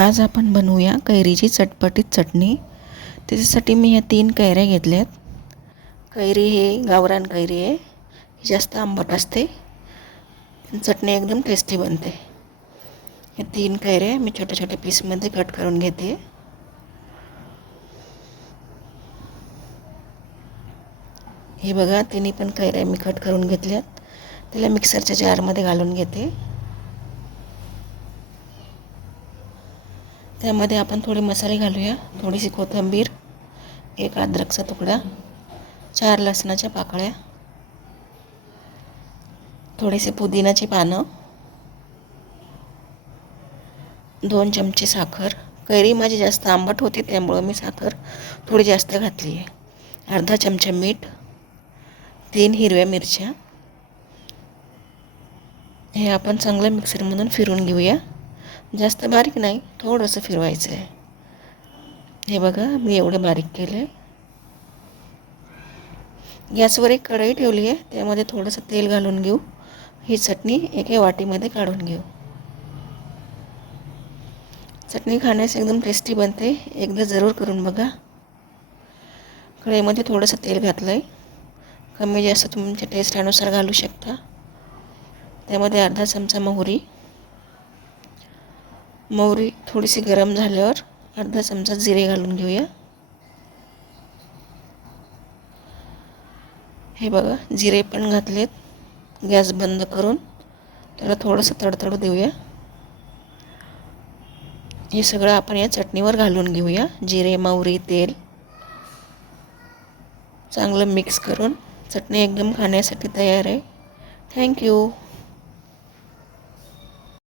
आज आपण बनवूया कैरीची चटपटीत चटणी. त्याच्यासाठी मी ह्या तीन कैऱ्या घेतल्यात. कैरी ही गावरान कैरी आहे. ही जास्त आंबट असते. चटणी एकदम टेस्टी बनते. हे तीन कैऱ्या मी छोट्या छोट्या पीसमध्ये कट करून घेते. हे बघा तिन्ही पण कैऱ्या मी कट करून घेतल्यात. त्याला मिक्सरच्या जारमध्ये घालून घेते. त्यामध्ये आपण थोडे मसाले घालूया. थोडीशी कोथिंबीर एक अद्रकचा तुकडा चार लसणाच्या पाकळ्या थोडेसे पुदिनाची पानं दोन चमचे साखर. कैरी माझी जास्त आंबट होती त्यामुळं मी साखर थोडी जास्त घातली आहे. अर्धा चमचा मीठ तीन हिरव्या मिरच्या. हे आपण चांगलं मिक्सरमधून फिरून घेऊया. जास्त बारीक नाही थोडंसं फिरवायचं आहे हे बघा मी एवढं बारीक केलं आहे गॅसवर एक कढई ठेवली आहे त्यामध्ये थोडंसं तेल घालून घेऊ. ही चटणी एका वाटीमध्ये काढून घेऊ. चटणी खाण्यास एकदम टेस्टी बनते. एकदा जरूर करून बघा. कढईमध्ये थोडंसं तेल घातलं आहे कमी जास्त तुमच्या टेस्टानुसार घालू शकता. त्यामध्ये अर्धा चमचा मोहरी. मोहरी थोडीशी गरम झाल्यावर अर्धा चमचा जिरे घालून घेऊया. हे बघा जिरे पण घातलेत. गॅस बंद करून त्याला थोडंसं तडतड देऊया. हे सगळं आपण या चटणीवर घालून घेऊया. जिरे मोहरी तेल चांगलं मिक्स करून. चटणी एकदम खाण्यासाठी तयार आहे. थँक्यू